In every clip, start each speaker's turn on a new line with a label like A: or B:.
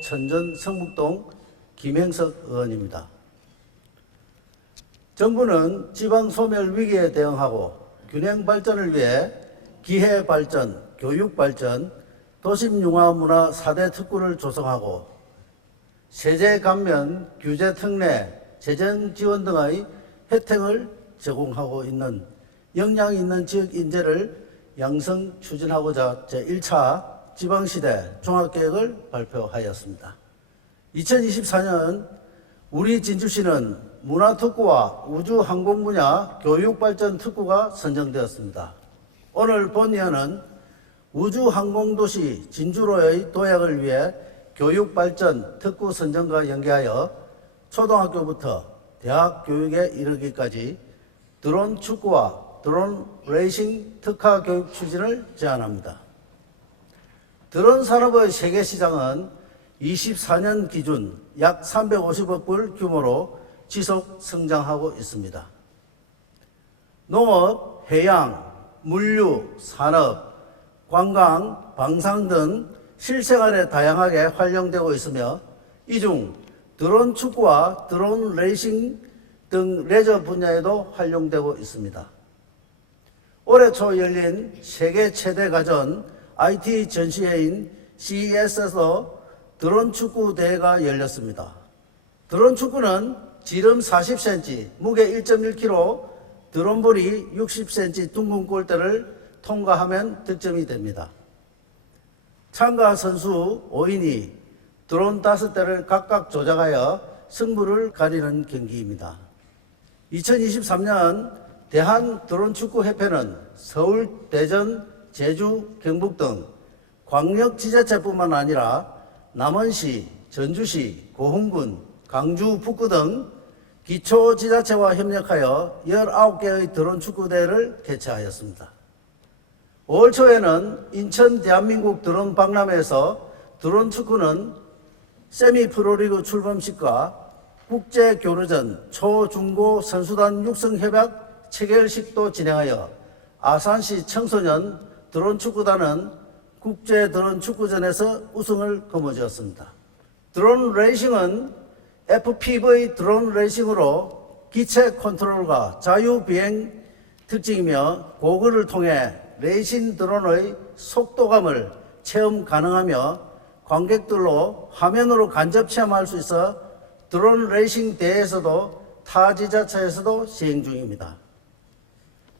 A: 천전 성북동 김행석 의원입니다. 정부는 지방 소멸 위기에 대응하고 균형 발전을 위해 기회 발전, 교육 발전, 도심 융화 문화 4대 특구를 조성하고 세제 감면, 규제 특례, 재정 지원 등의 혜택을 제공하고 있는 역량 있는 지역 인재를 양성 추진하고자 제1차 지방시대 종합계획을 발표하였습니다. 2024년 우리 진주시는 문화특구와 우주항공 분야 교육발전 특구가 선정되었습니다. 오늘 본의원은 우주항공도시 진주로의 도약을 위해 교육발전 특구 선정과 연계하여 초등학교부터 대학 교육에 이르기까지 드론 축구와 드론 레이싱 특화 교육 추진을 제안합니다. 드론 산업의 세계 시장은 24년 기준 약 350억 불 규모로 지속 성장하고 있습니다. 농업, 해양, 물류, 산업, 관광, 방상 등 실생활에 다양하게 활용되고 있으며 이 중 드론 축구와 드론 레이싱 등 레저 분야에도 활용되고 있습니다. 올해 초 열린 세계 최대 가전 IT 전시회인 CES에서 드론 축구 대회가 열렸습니다. 드론 축구는 지름 40cm, 무게 1.1kg, 드론볼이 60cm 둥근 골대를 통과하면 득점이 됩니다. 참가 선수 5인이 드론 5대를 각각 조작하여 승부를 가리는 경기입니다. 2023년 대한 드론축구협회는 서울, 대전, 제주, 경북 등 광역 지자체뿐만 아니라 남원시, 전주시, 고흥군, 강주, 북구 등 기초 지자체와 협력하여 19개의 드론 축구대회를 개최하였습니다. 5월 초에는 인천 대한민국 드론 박람회에서 드론 축구는 세미 프로리그 출범식과 국제 교류전 초중고 선수단 육성 협약 체결식도 진행하여 아산시 청소년 드론 축구단은 국제 드론 축구전에서 우승을 거머쥐었습니다. 드론 레이싱은 FPV 드론 레이싱으로 기체 컨트롤과 자유 비행 특징이며 고글을 통해 레이싱 드론의 속도감을 체험 가능하며 관객들로 화면으로 간접 체험할 수 있어 드론 레이싱 대회에서도 타 지자체에서도 시행 중입니다.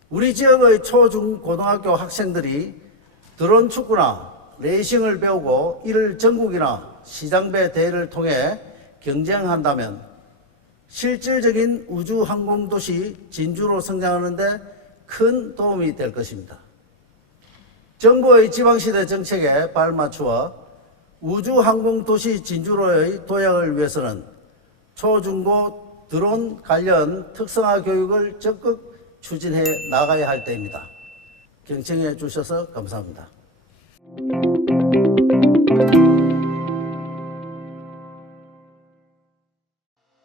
A: 우리 지역의 초, 중, 고등학교 학생들이 드론 축구나 레이싱을 배우고 이를 전국이나 시장배 대회를 통해 경쟁한다면 실질적인 우주 항공 도시 진주로 성장하는데 큰 도움이 될 것입니다. 정부의 지방시대 정책에 발맞추어 우주 항공 도시 진주로의 도약을 위해서는 초중고 드론 관련 특성화 교육을 적극 추진해 나가야 할 때입니다. 경청해 주셔서 감사합니다.